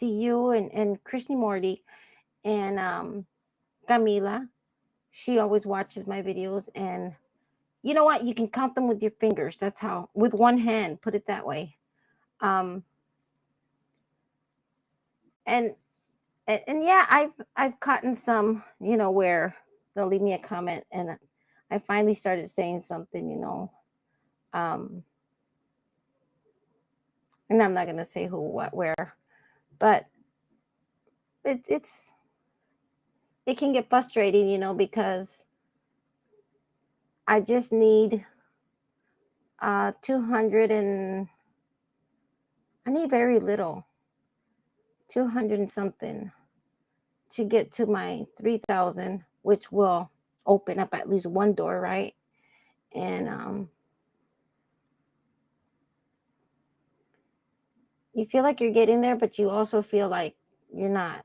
see you and Krishni Morty and Camila. She always watches my videos, and you know what? You can count them with your fingers. That's how, with one hand, put it that way. Um, and and yeah, I've gotten some, where they'll leave me a comment, and I finally started saying something, um, and I'm not gonna say who, what, where, but it's it can get frustrating, because I just need 200 and I need very little, 200 and something to get to my 3,000, which will open up at least one door, right? And you feel like you're getting there, but you also feel like you're not.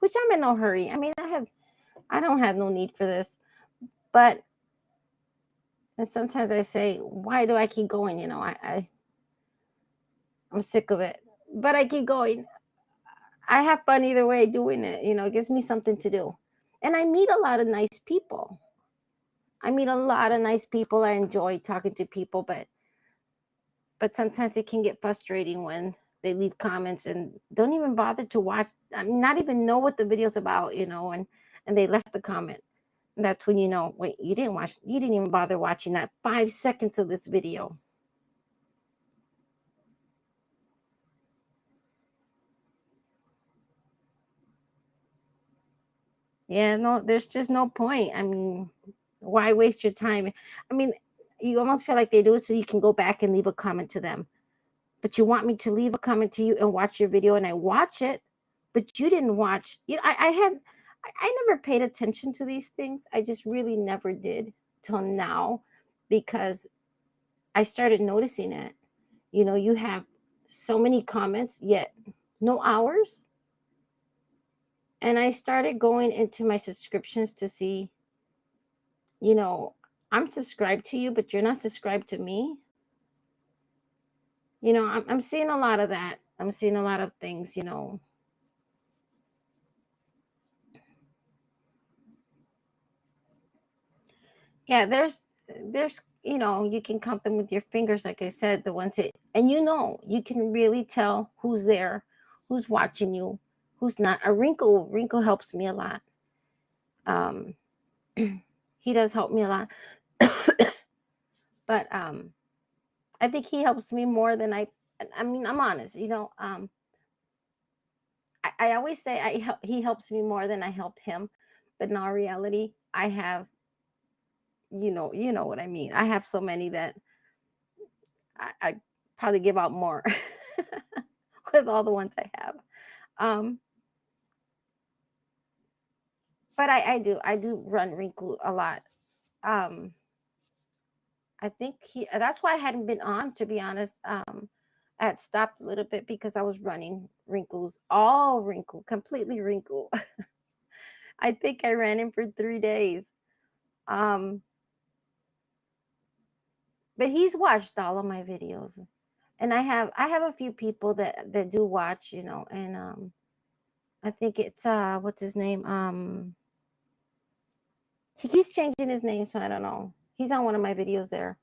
Which I'm in no hurry. I mean, I don't have no need for this, but and sometimes I say, why do I keep going? I'm sick of it, but I keep going. I have fun either way doing it. It gives me something to do, and I meet a lot of nice people. I meet a lot of nice people. I enjoy talking to people, but sometimes it can get frustrating when they leave comments and don't even bother to watch. I mean, not even know what the video's about, and they left the comment. And that's when wait, you didn't even bother watching that 5 seconds of this video. Yeah, no, there's just no point. I mean, why waste your time? I mean, you almost feel like they do it so you can go back and leave a comment to them. But you want me to leave a comment to you and watch your video, and I watch it, but you didn't watch. I never paid attention to these things. I just really never did till now, because I started noticing it. You have so many comments, yet no hours. And I started going into my subscriptions to see, you know, I'm subscribed to you, but you're not subscribed to me. I'm seeing a lot of that. I'm seeing a lot of things. Yeah, there's you can count them with your fingers, like I said, the ones that, and you can really tell who's there, who's watching you, who's not. A wrinkle helps me a lot. Um he does help me a lot. But I think he helps me more than I mean, I'm honest, I always say he helps me more than I help him, but in all reality, I have, you know what I mean. I have so many that I probably give out more with all the ones I have. Um, but I do run Rinku a lot. Um, I think that's why I hadn't been on, to be honest. I had stopped a little bit because I was running wrinkles, all wrinkle, completely wrinkle. I think I ran him for 3 days. Um, but he's watched all of my videos, and I have a few people that do watch, and I think it's what's his name? He keeps changing his name, so I don't know. He's on one of my videos there,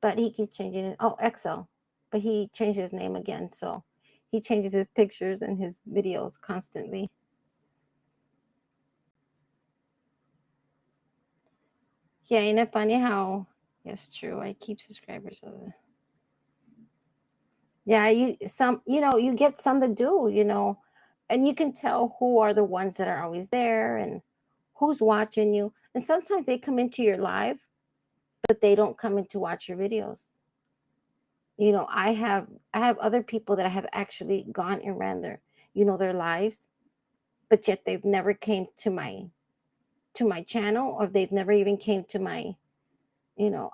but he keeps changing it. Oh, Exo, but he changed his name again, so he changes his pictures and his videos constantly. Yeah, ain't it funny how? Yes, true. I keep subscribers of it. Yeah, you get some to do, and you can tell who are the ones that are always there and who's watching you. And sometimes they come into your live, but they don't come in to watch your videos. I have other people that I have actually gone and ran their lives, but yet they've never came to my channel, or they've never even came to my, you know,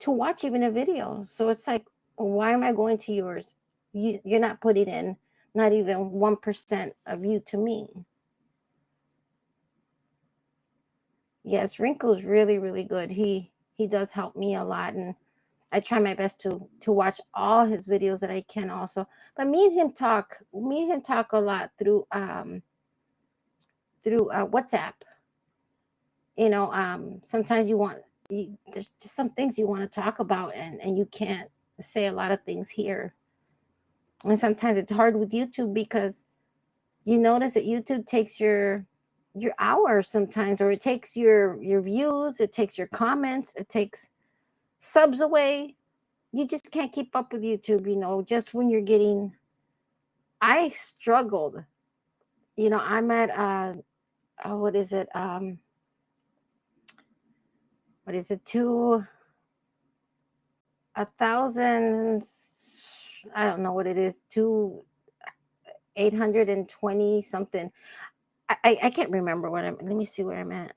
to watch even a video. So it's like, well, why am I going to yours? You're not putting in not even 1% of you to me. Yes, Wrinkle's really, really good. He does help me a lot, and I try my best to watch all his videos that I can also. But me and him talk a lot through WhatsApp. Sometimes there's just some things you want to talk about, and you can't say a lot of things here. And sometimes it's hard with YouTube because you notice that YouTube takes your hours sometimes, or it takes your views, it takes your comments, it takes subs away. You just can't keep up with YouTube, just when you're getting. I struggled. I'm at what is it? What is it? 1,000. I don't know what it is. 820 something. I can't remember what let me see where I'm at.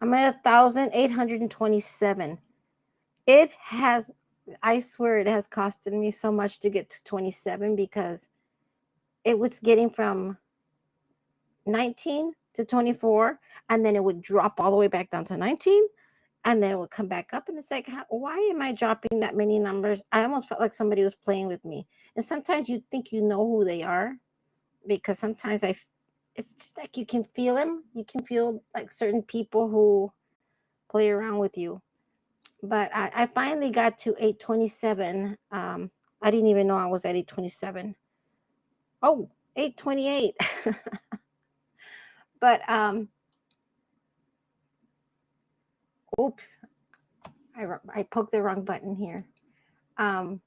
I'm at 1,827. I swear it has costed me so much to get to 27, because it was getting from 19 to 24, and then it would drop all the way back down to 19, and then it would come back up, and it's like, why am I dropping that many numbers? I almost felt like somebody was playing with me. And sometimes you think you know who they are, because sometimes it's just like you can feel them. You can feel like certain people who play around with you. But I finally got to 827. I didn't even know I was at 827. Oh, 828. But oops, I poked the wrong button here. I'm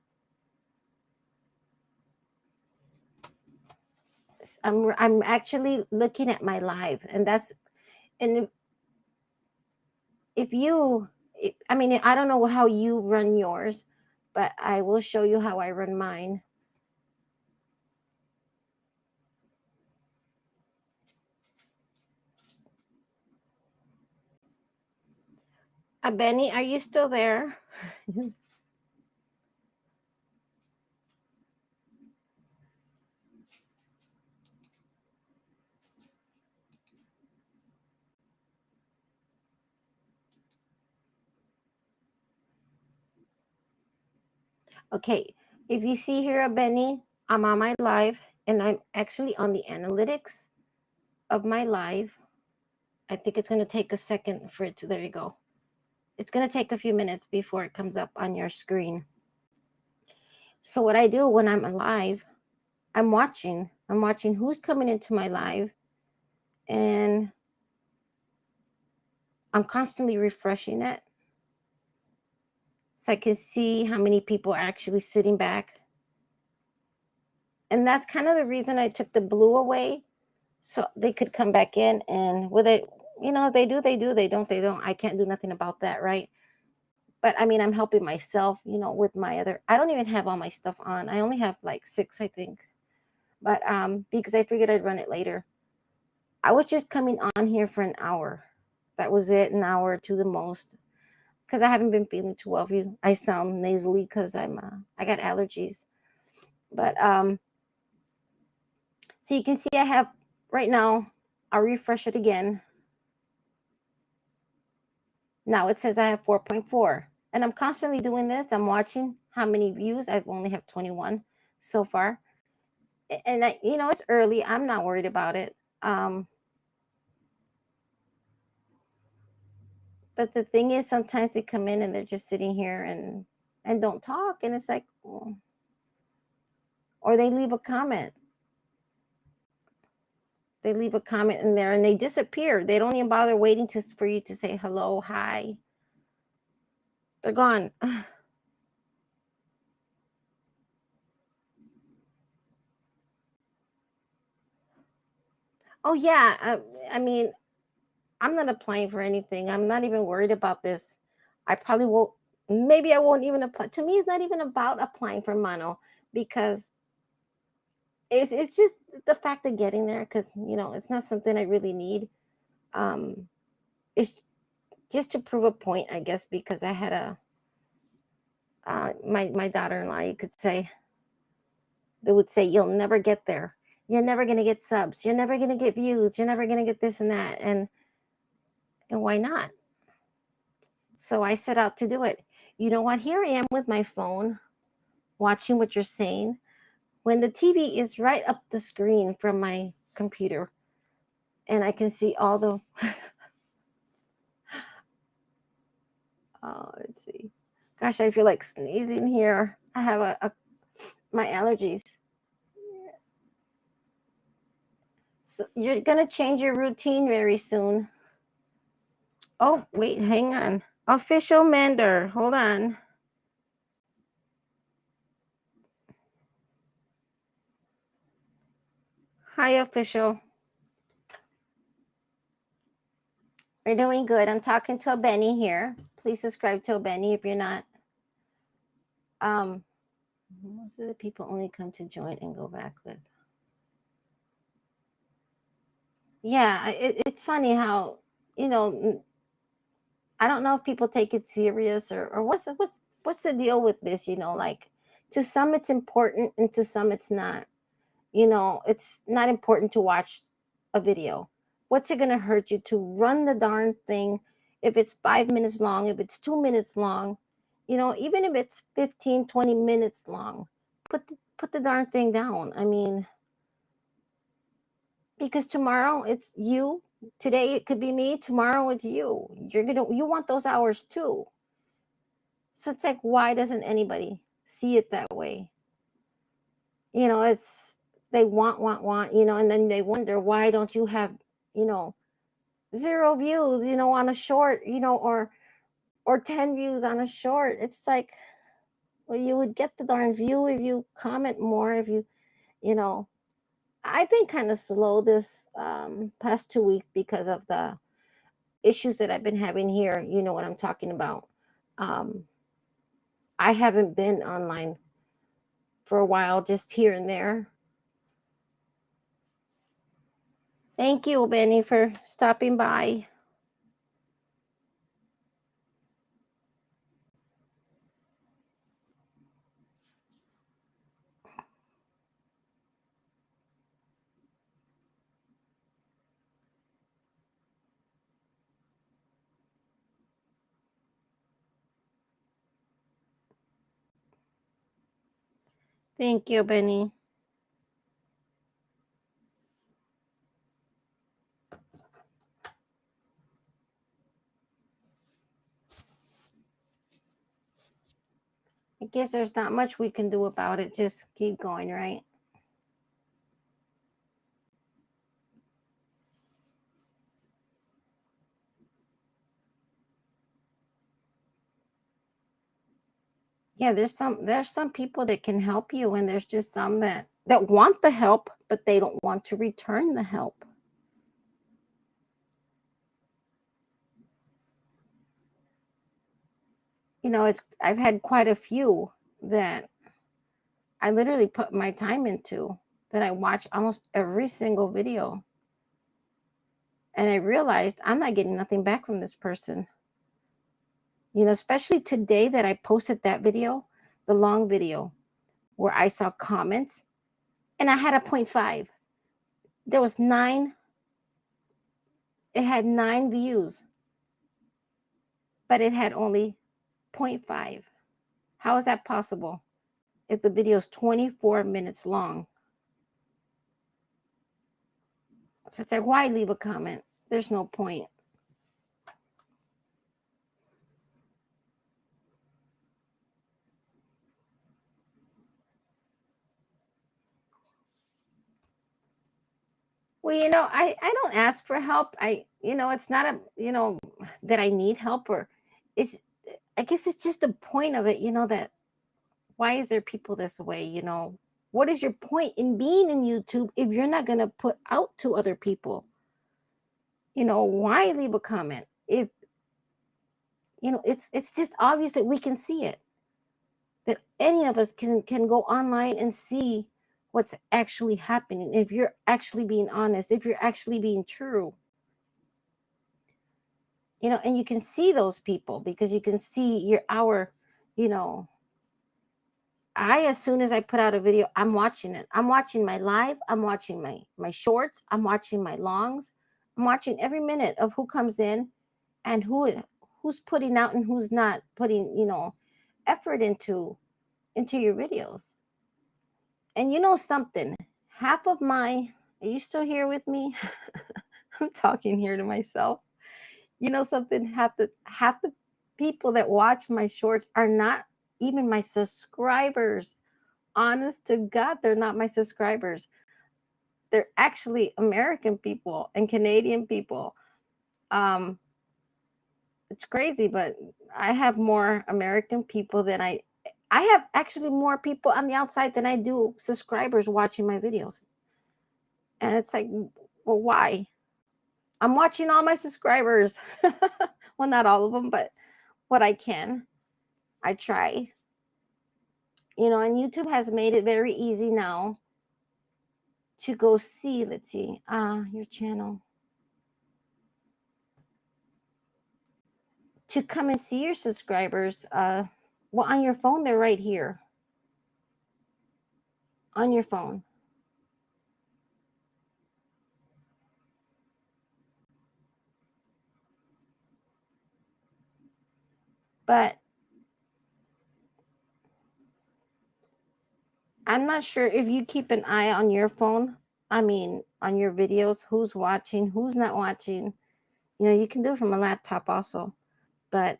actually looking at my live, and if you, I mean, I don't know how you run yours, but I will show you how I run mine. Benny, are you still there? Okay, if you see here, Benny, I'm on my live, and I'm actually on the analytics of my live. I think it's going to take a second for it to, there you go. It's going to take a few minutes before it comes up on your screen. So what I do when I'm live, I'm watching who's coming into my live, and I'm constantly refreshing it, so I can see how many people are actually sitting back. And that's kind of the reason I took the blue away, so they could come back in. And with it, they do, they don't, I can't do nothing about that, right? But I mean, I'm helping myself, with my other, I don't even have all my stuff on. I only have like 6, I think. But because I figured I'd run it later. I was just coming on here for an hour. That was it, an hour or two the most. Because I haven't been feeling too well. I sound nasally because I got allergies. But so you can see I have right now. I'll refresh it again. Now it says I have 4.4, and I'm constantly doing this. I'm watching how many views. I've only have 21 so far, and it's early. I'm not worried about it. But the thing is, sometimes they come in and they're just sitting here and don't talk, and it's like, or they leave a comment. They leave a comment in there and they disappear. They don't even bother waiting for you to say hello, hi. They're gone. Oh yeah, I mean, I'm not applying for anything. I'm not even worried about this. I probably won't. Maybe I won't even apply. To me, it's not even about applying for Mono, because it's just the fact of getting there. Because it's not something I really need. Um, it's just to prove a point, I guess, because I had my daughter-in-law. You could say, they would say, "You'll never get there. You're never gonna get subs. You're never gonna get views. You're never gonna get this and that." And And why not? So I set out to do it. You know what? Here I am with my phone watching what you're saying when the TV is right up the screen from my computer and I can see all the let's see. Gosh, I feel like sneezing here. I have my allergies. So you're gonna change your routine very soon. Oh, wait, hang on. Official Mender, hold on. Hi, official. We're doing good. I'm talking to Benny here. Please subscribe to Benny if you're not. Most of the people only come to join and go back with. Yeah, it's funny how, you know, I don't know if people take it serious or what's the deal with this, like to some it's important and to some it's not. It's not important to watch a video. What's it going to hurt you to run the darn thing if it's 5 minutes long, if it's 2 minutes long, even if it's 15, 20 minutes long, put the darn thing down. I mean, because tomorrow it's you. Today it could be me. Tomorrow it's you. You want those hours too. So it's like, why doesn't anybody see it that way? It's they want, and then they wonder why don't you have, you know, 0 views, on a short, or 10 views on a short. It's like, well, you would get the darn view if you comment more, if you know. I've been kind of slow this past 2 weeks because of the issues that I've been having here. You know what I'm talking about. Um, I haven't been online for a while, just here and there. Thank you, Benny, for stopping by. Thank you, Benny. I guess there's not much we can do about it. Just keep going, right? Yeah, there's some people that can help you, and there's just some that want the help, but they don't want to return the help. It's I've had quite a few that I literally put my time into, that I watch almost every single video, and I realized I'm not getting nothing back from this person. Especially today that I posted that video, the long video where I saw comments and I had a 0.5. There was 9, it had 9 views, but it had only 0.5. How is that possible if the video is 24 minutes long? So it's like, why leave a comment? There's no point. Well, I don't ask for help. It's not that I need help, or it's, I guess it's just the point of it, that why is there people this way? What is your point in being in YouTube if you're not going to put out to other people? Why leave a comment if it's just obvious that we can see it, that any of us can go online and see what's actually happening, if you're actually being honest, if you're actually being true. And you can see those people because you can see you know as soon as I put out a video, I'm watching it. I'm watching my live, I'm watching my shorts, I'm watching my longs, I'm watching every minute of who comes in, and who's putting out and who's not putting, effort into your videos. And you know something, half of my, are you still here with me? I'm talking here to myself. You know something, half the people that watch my shorts are not even my subscribers. Honest to God, they're not my subscribers. They're actually American people and Canadian people. It's crazy, but I have more American people than I have actually more people on the outside than I do subscribers watching my videos. And it's like, well, why? I'm watching all my subscribers. Well, not all of them, but what I can. I try. And YouTube has made it very easy now to go see, let's see, your channel. To come and see your subscribers. Well, on your phone, they're right here. On your phone. But I'm not sure if you keep an eye on your phone. I mean, on your videos, who's watching, who's not watching. You can do it from a laptop also. But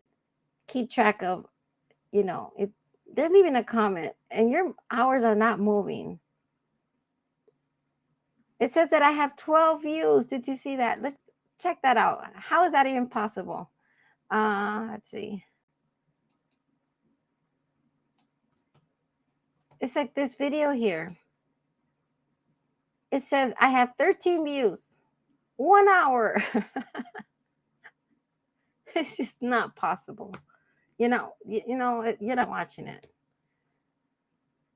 keep track of, if they're leaving a comment and your hours are not moving. It says that I have 12 views. Did you see that? Look, check that out. How is that even possible? Let's see. It's like this video here. It says I have 13 views, 1 hour. It's just not possible. You're not watching it.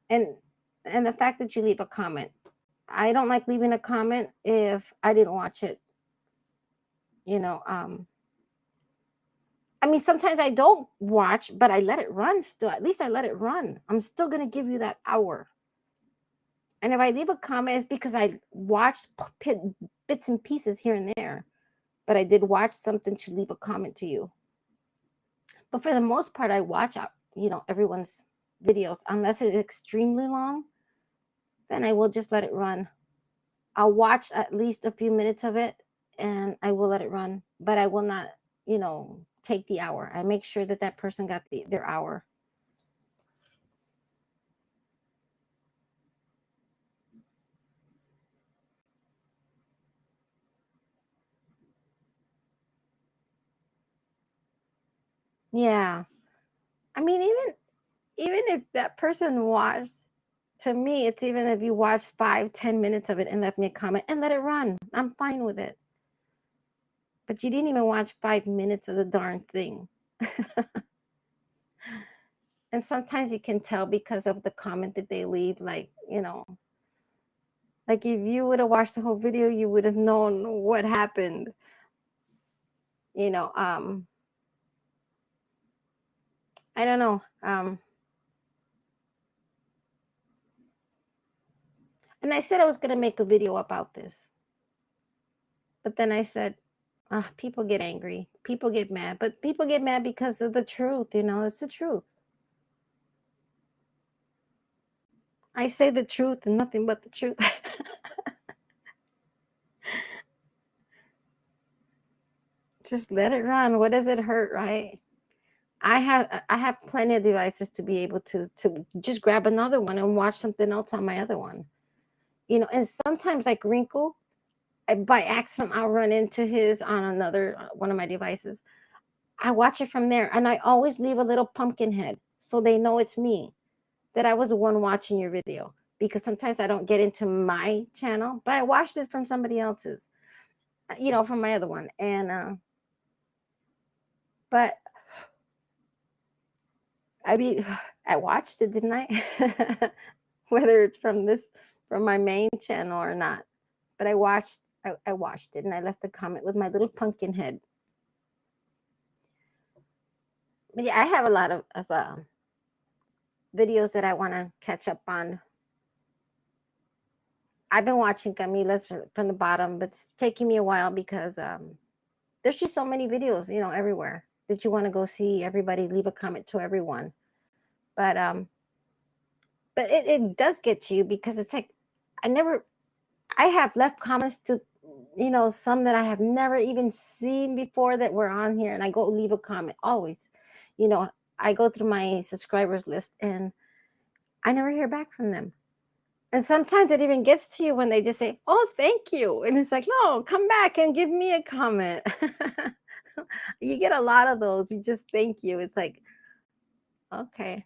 And the fact that you leave a comment, I don't like leaving a comment if I didn't watch it. I mean, sometimes I don't watch, but I let it run still. At least I let it run. I'm still going to give you that hour. And if I leave a comment, it's because I watched bits and pieces here and there. But I did watch something to leave a comment to you. But for the most part, I watch, everyone's videos. Unless it's extremely long, then I will just let it run. I'll watch at least a few minutes of it and I will let it run. But I will not, take the hour. I make sure that person got their hour. Yeah. I mean, even if that person watched, to me, it's even if you watch 5-10 minutes of it and left me a comment and let it run. I'm fine with it. But you didn't even watch 5 minutes of the darn thing. And sometimes you can tell because of the comment that they leave, like if you would have watched the whole video, you would have known what happened. I don't know. And I said I was going to make a video about this. But then I said, people get angry. People get mad. But people get mad because of the truth. It's the truth. I say the truth and nothing but the truth. Just let it run. What does it hurt, right? I have plenty of devices to be able to just grab another one and watch something else on my other one. And sometimes like Wrinkle, by accident I'll run into his on another one of my devices. I watch it from there and I always leave a little pumpkin head so they know it's me, that I was the one watching your video, because sometimes I don't get into my channel, but I watched it from somebody else's, from my other one. And but I mean, I watched it, didn't I? Whether it's from my main channel or not. But I watched it and I left a comment with my little pumpkin head. But yeah, I have a lot of videos that I want to catch up on. I've been watching Camila's from the bottom, but it's taking me a while because there's just so many videos, everywhere that you want to go see everybody leave a comment to everyone. But it does get to you because it's like I never I have left comments to some that I have never even seen before that were on here, and I go leave a comment always. You know, I go through my subscribers list and I never hear back from them. And sometimes it even gets to you when they just say, "Oh, thank you." And it's like, "No, come back and give me a comment." You get a lot of those. You just thank you. It's like, okay.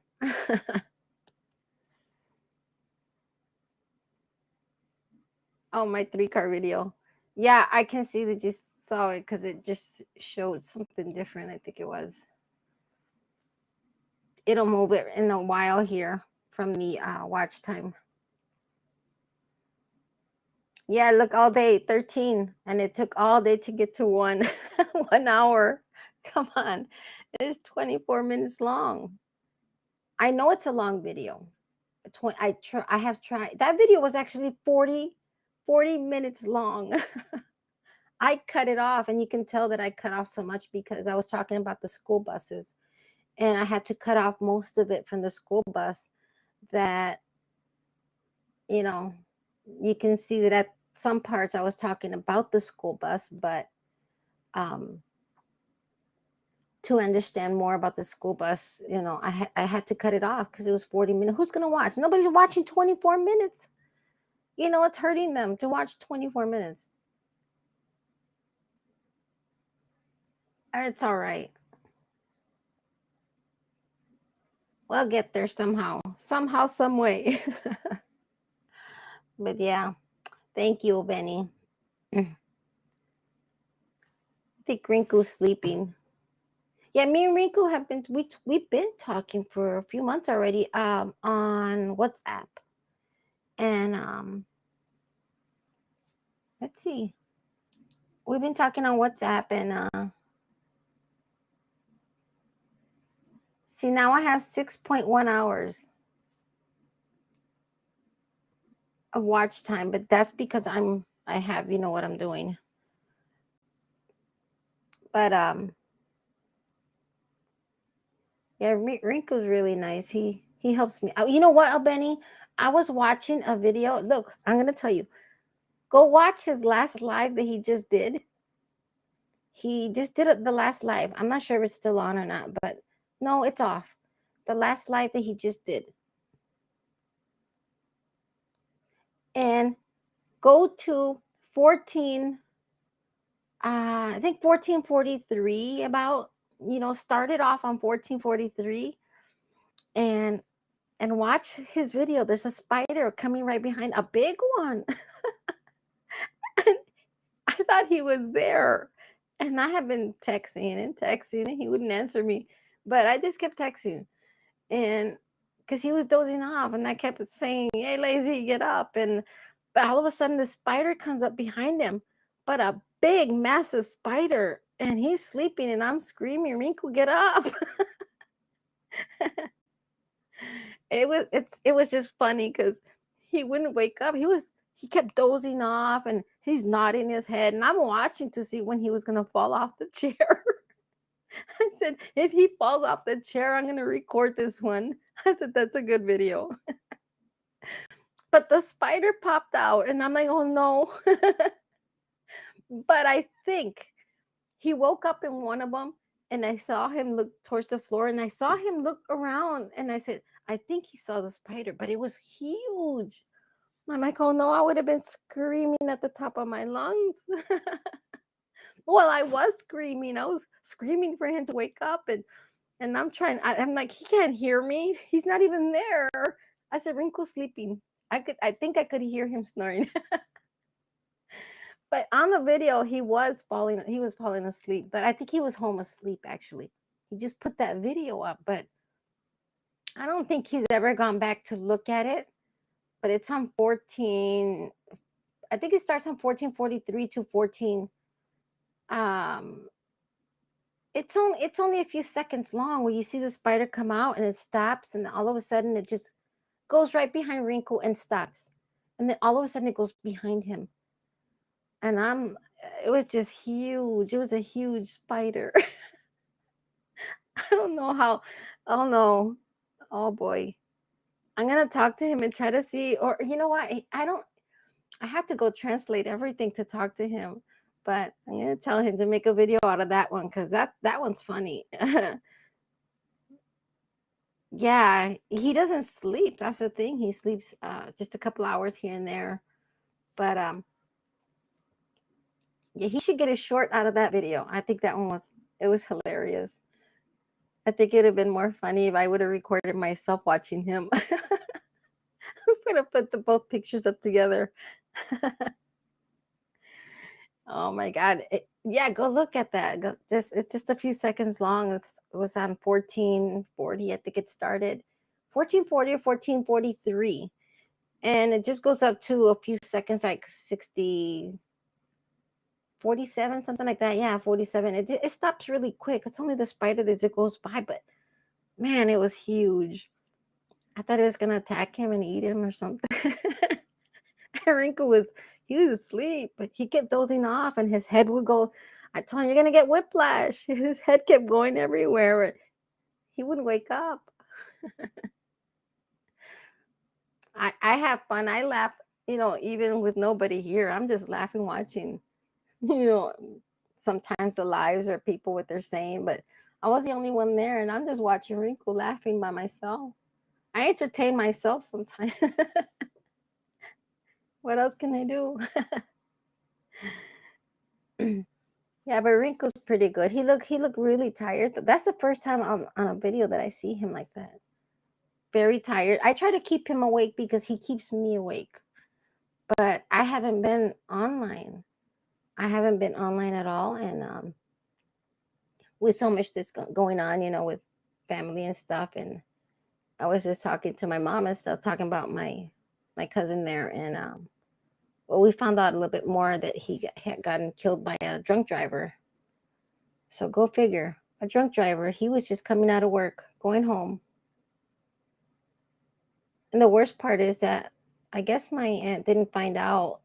Oh, my 3 car video. Yeah, I can see that you saw it because it just showed something different, I think it was. It'll move it in a while here from the watch time. Yeah, look, all day, 13. And it took all day to get to 1 hour. Come on. It's 24 minutes long. I know it's a long video. I have tried. That video was actually 40 minutes long. I cut it off, and you can tell that I cut off so much because I was talking about the school buses, and I had to cut off most of it from the school bus that, you know, you can see that at some parts I was talking about the school bus, but um, to understand more about the school bus, I had to cut it off because it was 40 minutes. Who's going to watch? Nobody's watching 24 minutes. It's hurting them to watch 24 minutes. It's all right. We'll get there somehow, some way. But yeah, thank you, Benny. I think Rinku's sleeping. Yeah, me and Rinku have we've been talking for a few months already on WhatsApp. And let's see. We've been talking on WhatsApp and see, now I have 6.1 hours of watch time, but that's because I have, what I'm doing. But yeah, Rinku's really nice. He helps me out. You know what, Benny? I was watching a video. Look, I'm gonna tell you. Go watch his last live that he just did. He just did the last live. I'm not sure if it's still on or not, but no, it's off. The last live that he just did. And go to 14, I think 1443 about, started off on 1443 and watch his video. There's a spider coming right behind, a big one. I thought he was there. And I have been texting and he wouldn't answer me. But I just kept texting. And because he was dozing off, and I kept saying, "Hey, lazy, get up." But all of a sudden the spider comes up behind him, but a big, massive spider, and he's sleeping, and I'm screaming, "Rinku, get up." It was just funny because he wouldn't wake up. He kept dozing off and he's nodding his head, and I'm watching to see when he was gonna fall off the chair. I said, if he falls off the chair, I'm gonna record this one. I said, that's a good video. But the spider popped out, and I'm like, oh no. But I think he woke up in one of them, and I saw him look towards the floor, and I saw him look around, and I said, I think he saw the spider, but it was huge. I'm like, oh no, I would have been screaming at the top of my lungs. Well, I was screaming. I was screaming for him to wake up, and I'm like, he can't hear me. He's not even there. I said, Rinku's sleeping. I think I could hear him snoring. But on the video, he was falling asleep, but I think he was home asleep actually. He just put that video up, but I don't think he's ever gone back to look at it. But it's on 14. I think it starts on 1443 to 14. Um, it's only a few seconds long where you see the spider come out and it stops, and all of a sudden it just goes right behind Rinku and stops. And then all of a sudden it goes behind him. And it was just huge. It was a huge spider. I don't know how. Oh no. Oh boy. I'm gonna talk to him and try to see, or you know what? I don't. I have to go translate everything to talk to him, but I'm gonna tell him to make a video out of that one because that one's funny. Yeah, he doesn't sleep. That's the thing. He sleeps just a couple hours here and there, but yeah, he should get a short out of that video. I think that one was hilarious. I think it'd have been more funny if I would have recorded myself watching him. I'm gonna put the both pictures up together. Oh my God. Yeah, go look at that. It's just a few seconds long. It was on 1440. I think it started 1440 or 1443. And it just goes up to a few seconds, like 60, 47, something like that. Yeah, 47. It stops really quick. It's only the spider that it goes by, but man, it was huge. I thought it was gonna attack him and eat him or something. He was asleep, but he kept dozing off and his head would go. I told him, you're gonna get whiplash. His head kept going everywhere. He wouldn't wake up. I have fun. I laugh, even with nobody here. I'm just laughing watching, you know, sometimes the lives or people what they're saying, but I was the only one there and I'm just watching Rinku laughing by myself. I entertain myself sometimes. What else can I do? Yeah, but Rinku's pretty good. He looked really tired. That's the first time on a video that I see him like that. Very tired. I try to keep him awake because he keeps me awake. But I haven't been online. I haven't been online at all, and with so much that's going on, with family and stuff, and I was just talking to my mom and stuff, talking about my cousin there, and well, we found out a little bit more that he had gotten killed by a drunk driver. So go figure. A drunk driver. He was just coming out of work, going home. And the worst part is that I guess my aunt didn't find out.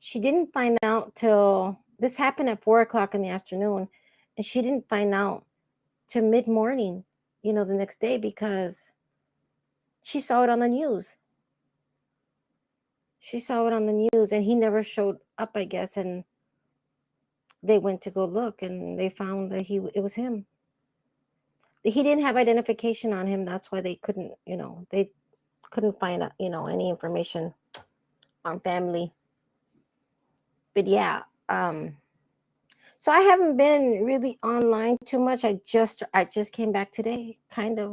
She didn't find out till this happened at 4 o'clock in the afternoon. And she didn't find out till mid morning, the next day because she saw it on the news. She saw it on the news and he never showed up, I guess. And they went to go look and they found that it was him. He didn't have identification on him. That's why they couldn't find out, any information on family. But yeah, so I haven't been really online too much. I just came back today, kind of,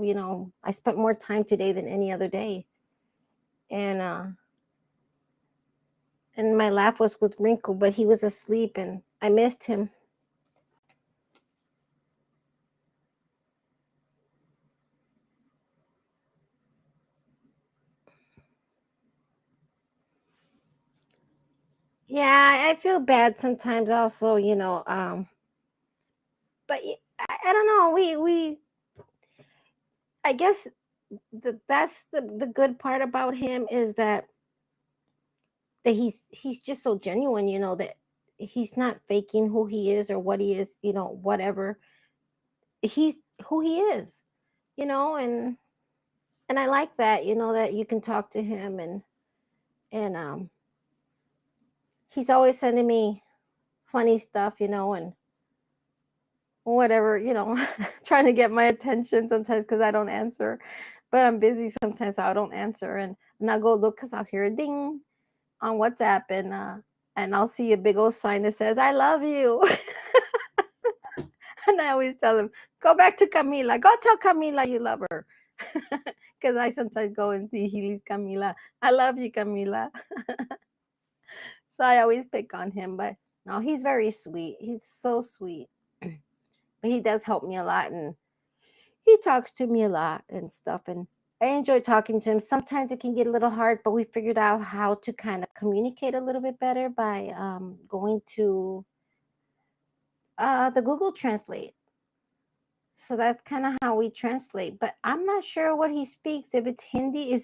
I spent more time today than any other day. And my laugh was with Wrinkle, but he was asleep and I missed him. Yeah, I feel bad sometimes also, but I don't know. We I guess that's the good part about him is that he's just so genuine, that he's not faking who he is or what he is, whatever. He's who he is, and I like that, that you can talk to him and he's always sending me funny stuff, and whatever, trying to get my attention sometimes because I don't answer, but I'm busy sometimes, so I don't answer, and I'll go look because I'll hear a ding on WhatsApp, and I'll see a big old sign that says, I love you. And I always tell him, go back to Camila. Go tell Camila you love her. Because I sometimes go and see Healy's Camila. I love you, Camila. So I always pick on him. But no, he's very sweet. He's so sweet. But he does help me a lot. And he talks to me a lot and stuff. And I enjoy talking to him. Sometimes it can get a little hard, but we figured out how to kind of communicate a little bit better by going to the Google Translate. So that's kind of how we translate. But I'm not sure what he speaks. If it's Hindi,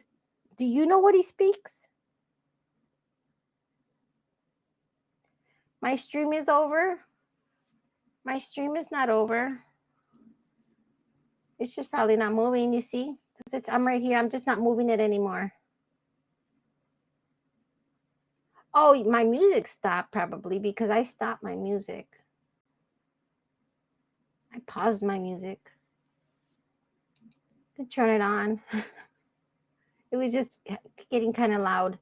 do you know what he speaks? My stream is over. My stream is not over. It's just probably not moving, you see? Because I'm right here. I'm just not moving it anymore. Oh, my music stopped probably because I stopped my music. I paused my music. I turn it on. It was just getting kind of loud.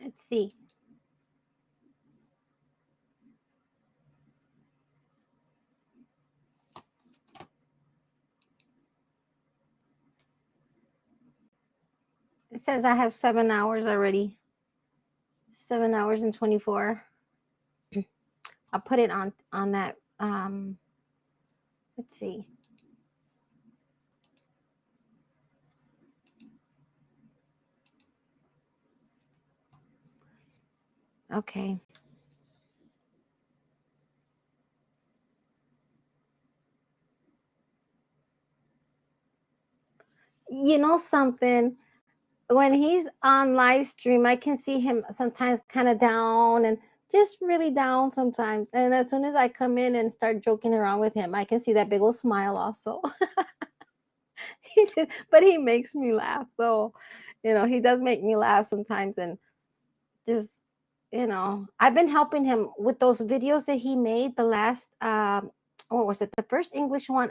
Let's see. It says I have 7 hours already. 7 hours and 24. I'll put it on that. Let's see. Okay. You know something? When he's on live stream, I can see him sometimes kind of down and just really down sometimes. And as soon as I come in and start joking around with him, I can see that big old smile also. But he makes me laugh though. You know, he does make me laugh sometimes. And just, you know, I've been helping him with those videos that he made. The last what was it, the first English one?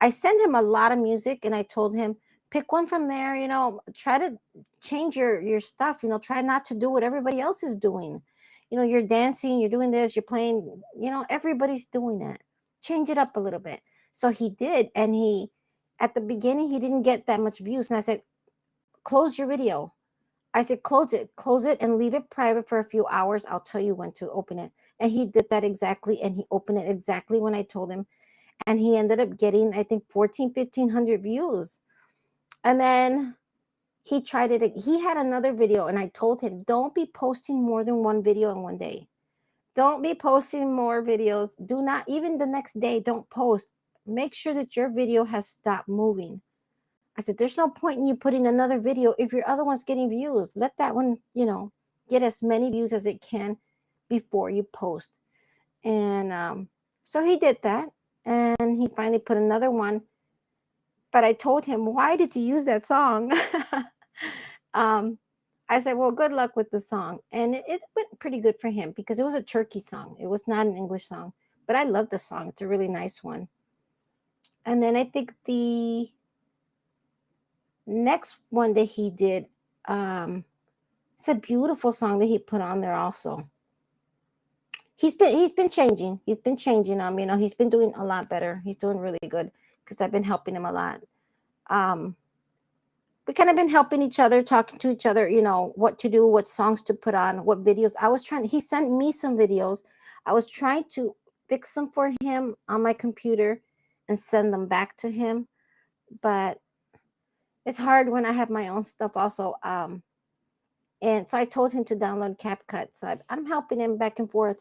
I sent him a lot of music and I told him, pick one from there, you know, try to change your stuff, you know, try not to do what everybody else is doing. You know, you're dancing, you're doing this, you're playing, you know, everybody's doing that. Change it up a little bit. So he did, and he, at the beginning he didn't get that much views, and I said, close your video. I said, close it and leave it private for a few hours. I'll tell you when to open it. And he did that exactly. And he opened it exactly when I told him. And he ended up getting, I think, 1,500 views. And then he tried it. He had another video, and I told him, don't be posting more than one video in one day. Don't be posting more videos. Do not, even the next day, don't post. Make sure that your video has stopped moving. I said, there's no point in you putting another video if your other one's getting views. Let that one, you know, get as many views as it can before you post. And so he did that. And he finally put another one. But I told him, why did you use that song? I said, well, good luck with the song. And it went pretty good for him because it was a Turkey song. It was not an English song. But I love the song. It's a really nice one. And then I think the next one that he did, it's a beautiful song that he put on there also. He's been changing. He's been changing. You know, he's been doing a lot better. He's doing really good because I've been helping him a lot. We kind of been helping each other, talking to each other, you know, what to do, what songs to put on, what videos. He sent me some videos. I was trying to fix them for him on my computer and send them back to him. But it's hard when I have my own stuff also. And so I told him to download CapCut. So I'm helping him back and forth.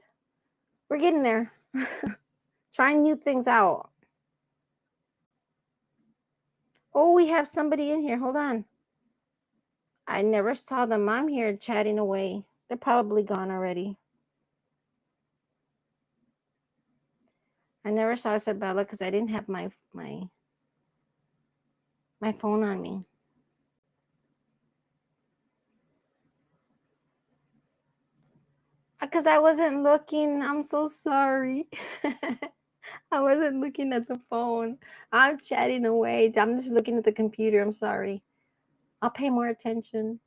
We're getting there. Trying new things out. Oh, we have somebody in here. Hold on. I never saw them. I'm here chatting away. They're probably gone already. I never saw Isabella because I didn't have my phone on me. Because I wasn't looking. I'm so sorry. I wasn't looking at the phone. I'm chatting away. I'm just looking at the computer. I'm sorry. I'll pay more attention.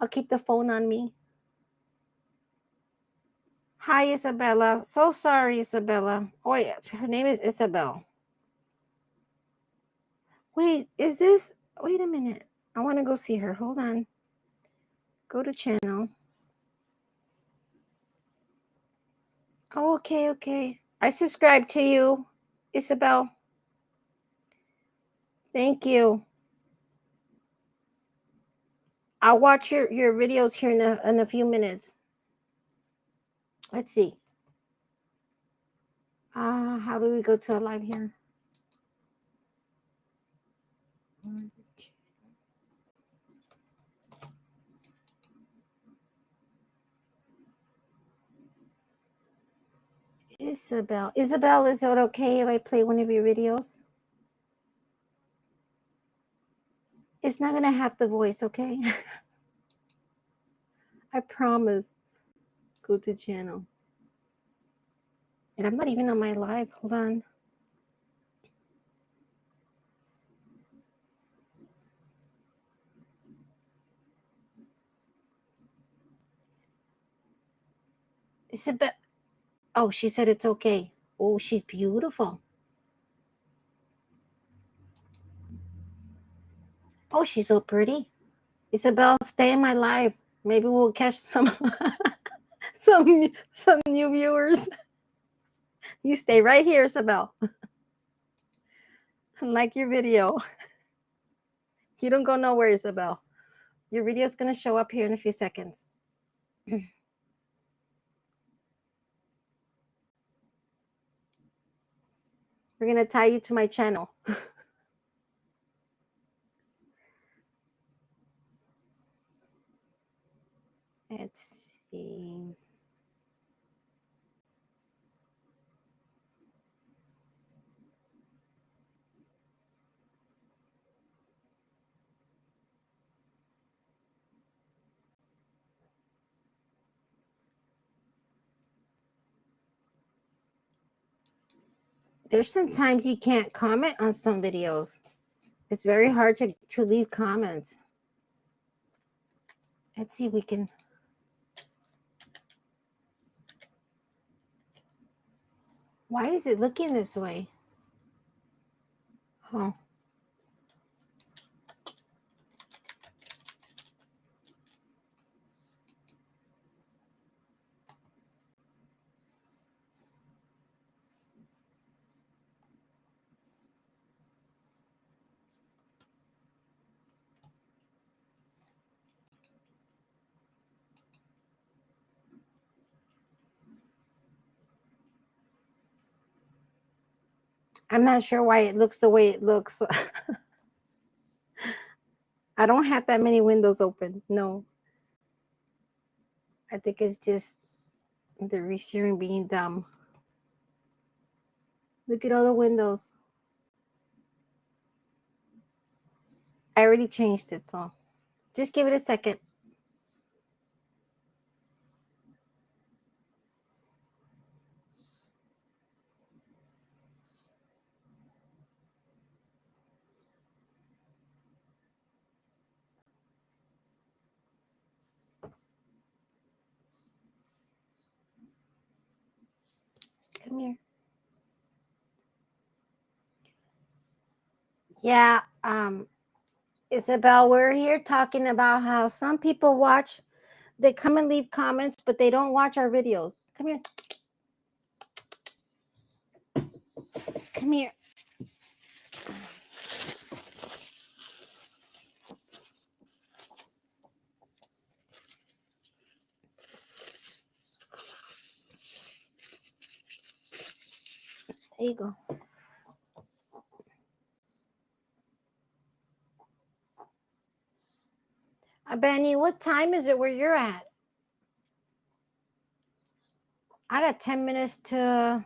I'll keep the phone on me. Hi, Isabella. So sorry, Isabella. Oh, yeah. Her name is Isabel. Wait, is this? Wait a minute. I want to go see her. Hold on. Go to channel. Oh, okay. I subscribe to you, Isabel. Thank you. I'll watch your videos here in a few minutes. Let's see. How do we go to live here? Isabel. Isabel, is it okay if I play one of your videos? It's not going to have the voice, okay? I promise. Go to channel. And I'm not even on my live. Hold on. Isabel. Oh, she said it's okay. Oh, she's beautiful. Oh, she's so pretty. Isabel, stay in my live. Maybe we'll catch some some new viewers. You stay right here, Isabel. Like your video. You don't go nowhere, Isabel. Your video is going to show up here in a few seconds. We're going to tie you to my channel. Let's see. There's sometimes you can't comment on some videos. It's very hard to leave comments. Let's see if we can. Why is it looking this way? Oh. I'm not sure why it looks the way it looks. I don't have that many windows open. No. I think it's just the receiving being dumb. Look at all the windows. I already changed it, so just give it a second. Come here. Yeah, Isabel, we're here talking about how some people watch, they come and leave comments, but they don't watch our videos. Come here. Come here. There you go. Benny, what time is it where you're at? I got 10 minutes to...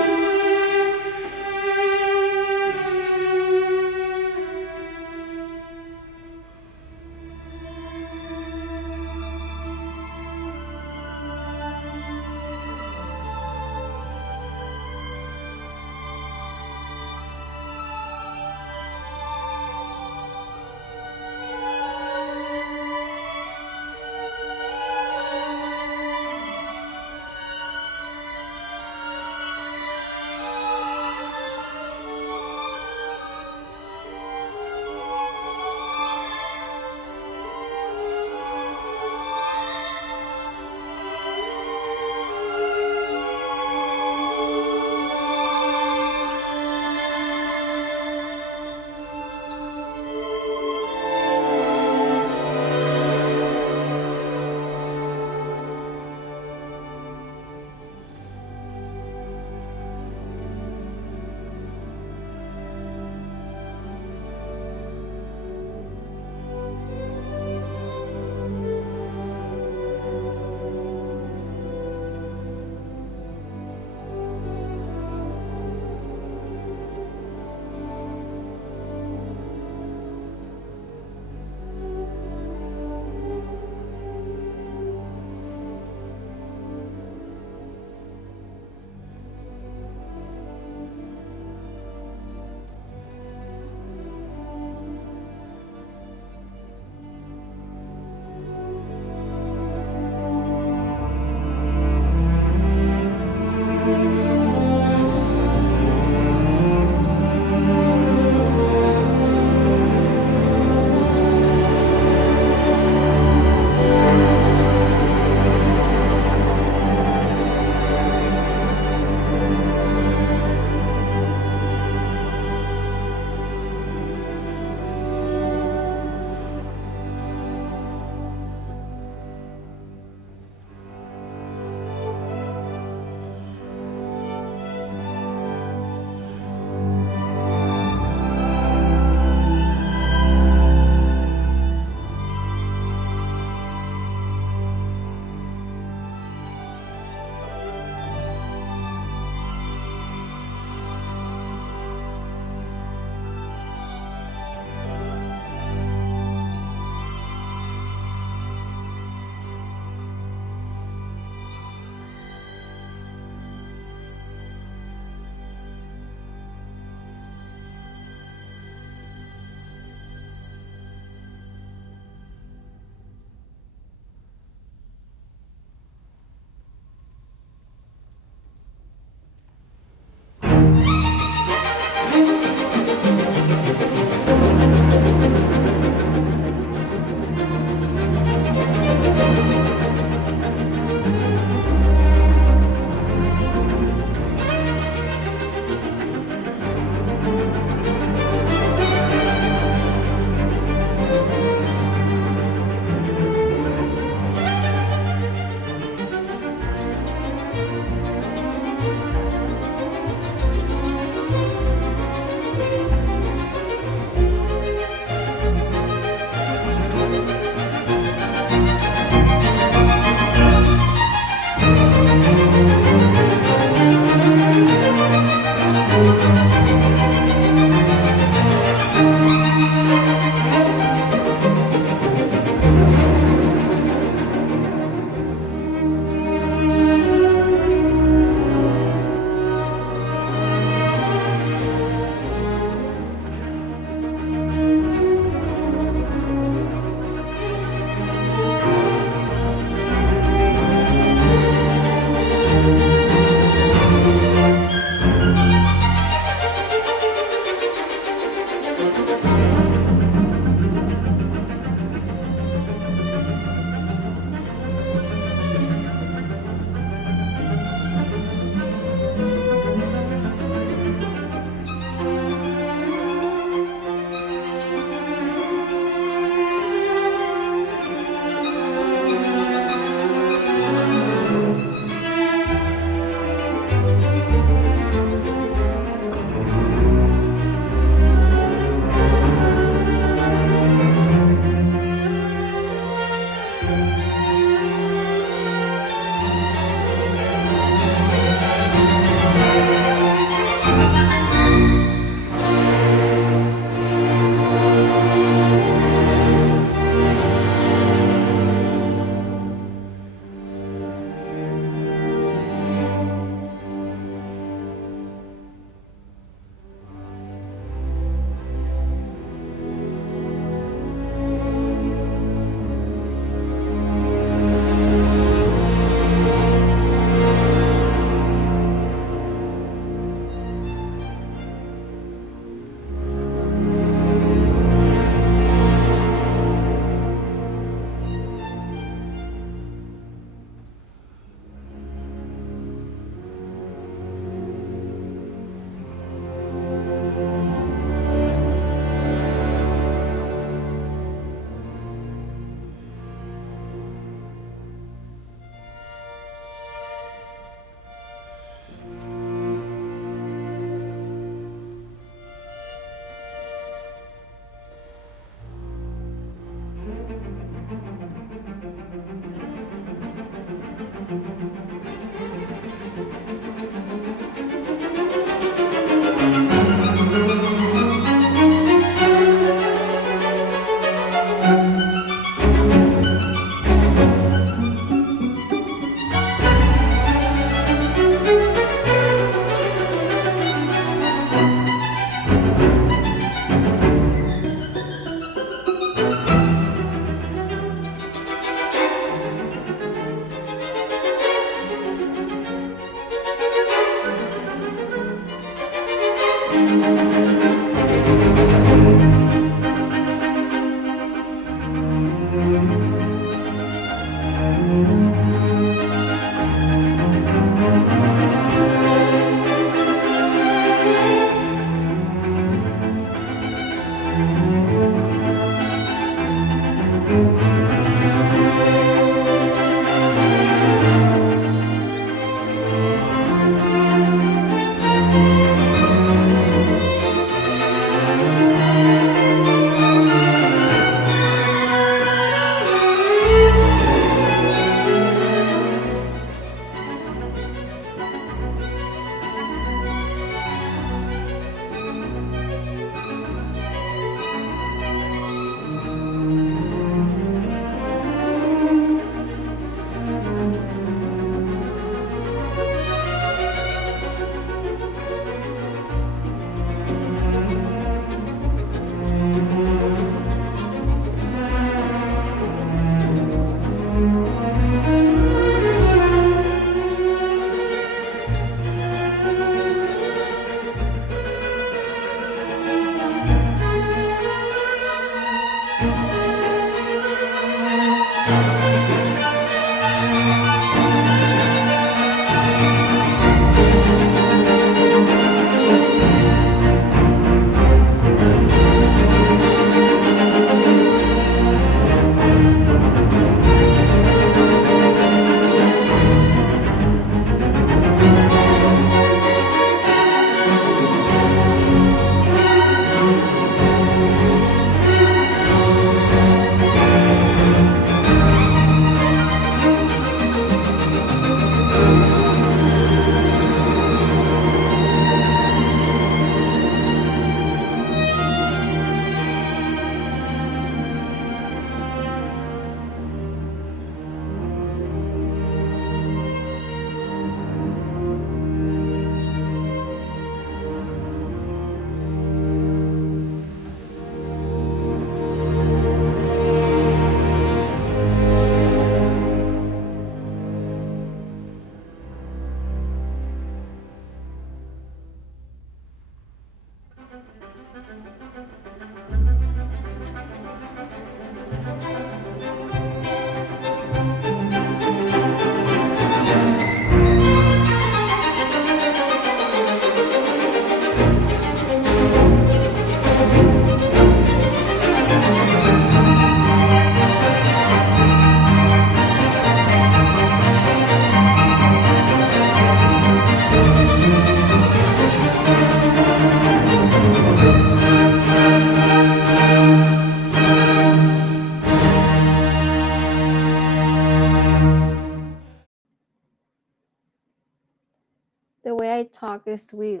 The way I talk is sweet.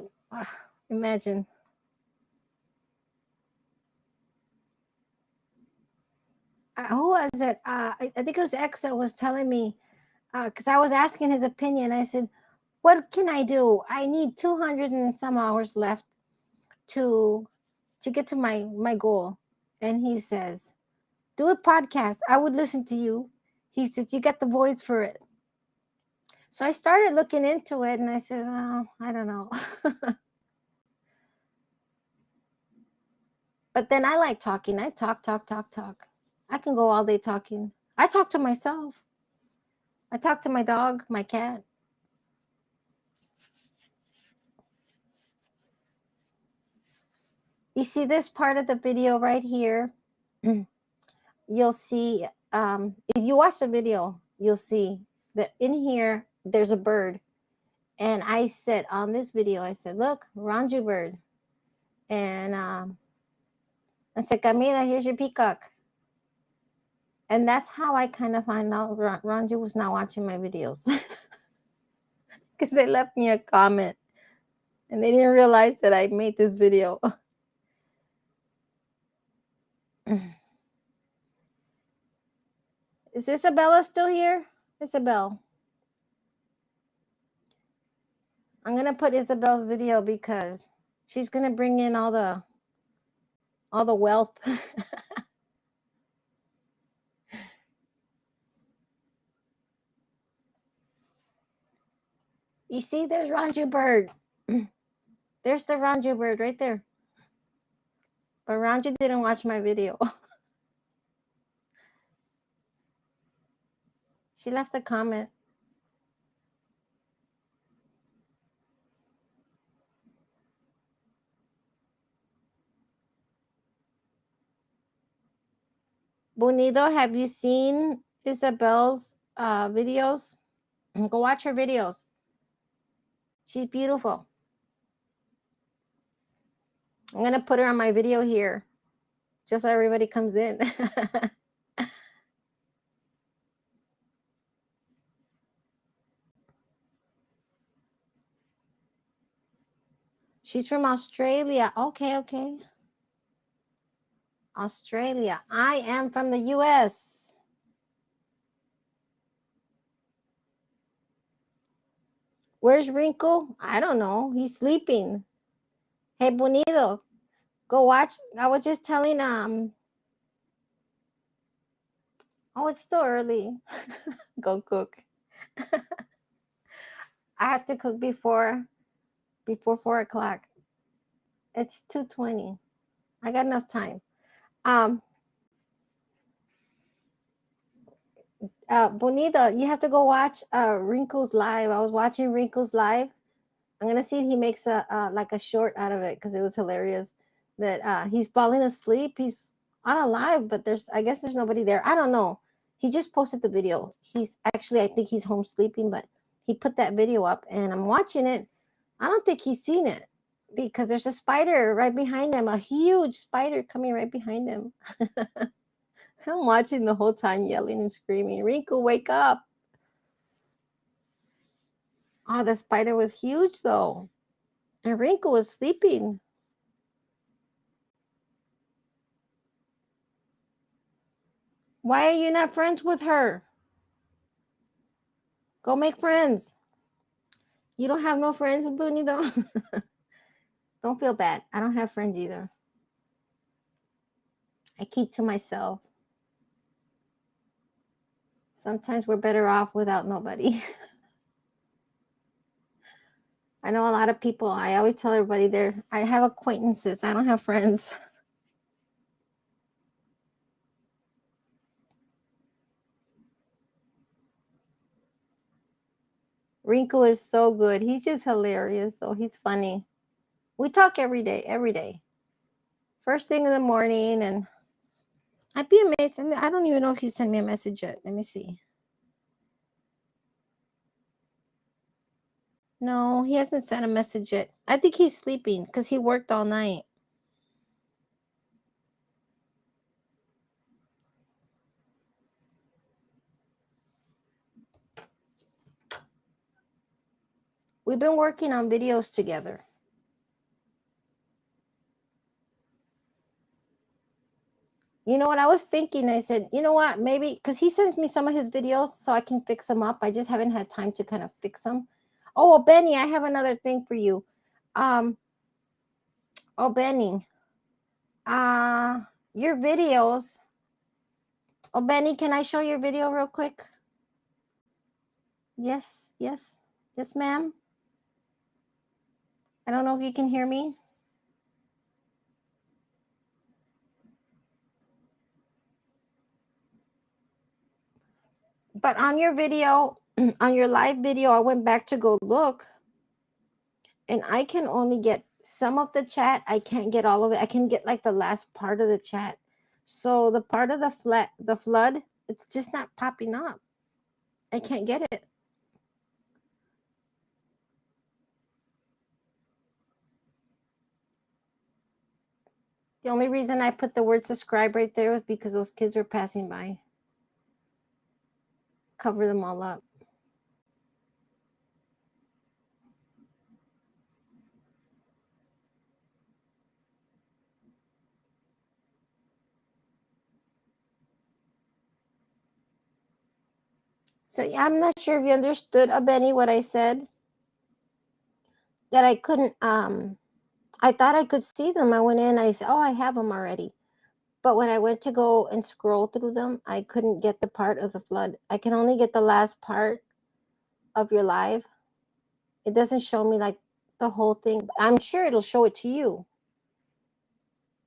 Imagine. Who was it? I think it was Exa was telling me, because I was asking his opinion. I said, what can I do? I need 200 and some hours left to get to my goal. And he says, do a podcast. I would listen to you. He says, you got the voice for it. So I started looking into it and I said, well, I don't know. But then I like talking. I talk. I can go all day talking. I talk to myself. I talk to my dog, my cat. You see this part of the video right here? You'll see, if you watch the video, you'll see that in here, there's a bird. And I said on this video, I said, look, Ranju bird. And I said, Camila, here's your peacock. And that's how I kind of find out Ranju was not watching my videos. Because they left me a comment. And they didn't realize that I made this video. Is Isabella still here? Isabel. I'm going to put Isabel's video because she's going to bring in all the wealth. You see, there's Ranju bird. There's the Ranju bird right there. But Ranju didn't watch my video. She left a comment. Bonito, have you seen Isabel's videos? Go watch her videos. She's beautiful. I'm going to put her on my video here just so everybody comes in. She's from Australia. Okay. Australia. I am from the US. Where's Wrinkle? I don't know. He's sleeping. Hey, Bonito, go watch. I was just telling oh, it's still early. Go cook. I have to cook before 4 o'clock. It's 2:20. I got enough time. Bonita, you have to go watch Wrinkle's live. I was watching Wrinkle's live. I'm gonna see if he makes a like a short out of it because it was hilarious. That he's falling asleep. He's on a live, but I guess there's nobody there. I don't know. He just posted the video. He's actually, I think he's home sleeping, but he put that video up and I'm watching it. I don't think he's seen it because there's a spider right behind him, a huge spider coming right behind him. I'm watching the whole time yelling and screaming, Wrinkle, wake up. Oh, the spider was huge though. And Wrinkle was sleeping. Why are you not friends with her? Go make friends. You don't have no friends with Booney though? Don't feel bad. I don't have friends either. I keep to myself. Sometimes we're better off without nobody. I know a lot of people. I always tell everybody I have acquaintances. I don't have friends. Wrinkle is so good. He's just hilarious. So he's funny. We talk every day. First thing in the morning, and I'd be amazed. And I don't even know if he sent me a message yet. Let me see. No, he hasn't sent a message yet. I think he's sleeping because he worked all night. We've been working on videos together. You know what I was thinking? I said, you know what, maybe, because he sends me some of his videos so I can fix them up. I just haven't had time to kind of fix them. Oh, Benny, I have another thing for you. Benny, your videos. Oh, Benny, can I show your video real quick? Yes, ma'am. I don't know if you can hear me. But on your video, on your live video, I went back to go look, and I can only get some of the chat. I can't get all of it. I can get like the last part of the chat. So the part of the flood, it's just not popping up. I can't get it. The only reason I put the word subscribe right there was because those kids were passing by. Cover them all up. So yeah, I'm not sure if you understood, Benny, what I said. That I couldn't, I thought I could see them. I went in, I said, oh, I have them already. But when I went to go and scroll through them, I couldn't get the part of the flood. I can only get the last part of your live. It doesn't show me like the whole thing. I'm sure it'll show it to you.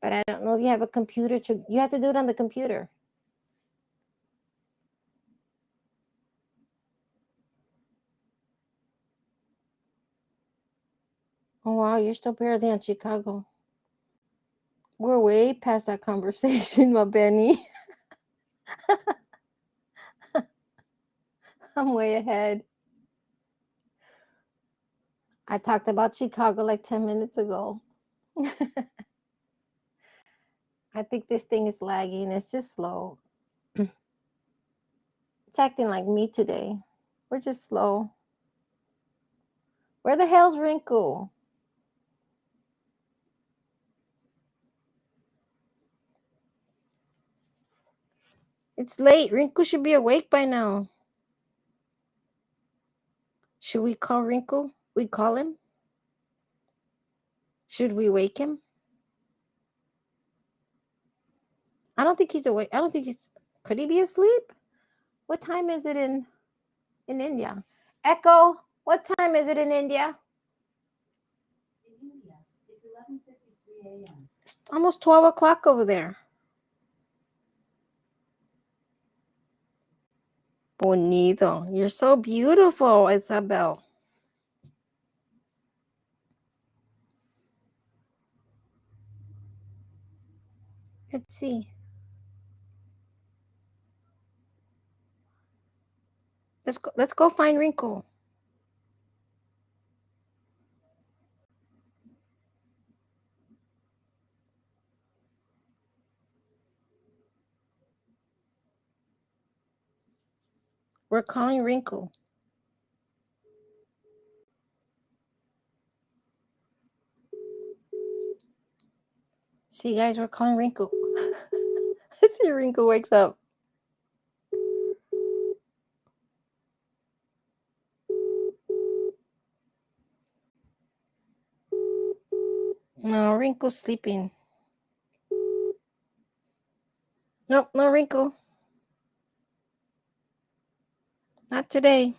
But I don't know if you have a computer you have to do it on the computer. Oh, wow, you're still barely in Chicago. We're way past that conversation, my Benny. I'm way ahead. I talked about Chicago like 10 minutes ago. I think this thing is lagging. It's just slow. It's acting like me today. We're just slow. Where the hell's Rinku? It's late. Rinku should be awake by now. Should we call Rinku? We call him? Should we wake him? I don't think he's awake. I don't think he's... Could he be asleep? What time is it in India? Echo, what time is it in India? In India, it's 11:53 a.m. It's almost 12 o'clock over there. Bonito. You're so beautiful, Isabel. Let's see. Let's go find Rinku. We're calling Rinku. See, guys, we're calling Rinku. Let's see if Rinku wakes up. No, Rinku's sleeping. Nope, no Rinku. Not today.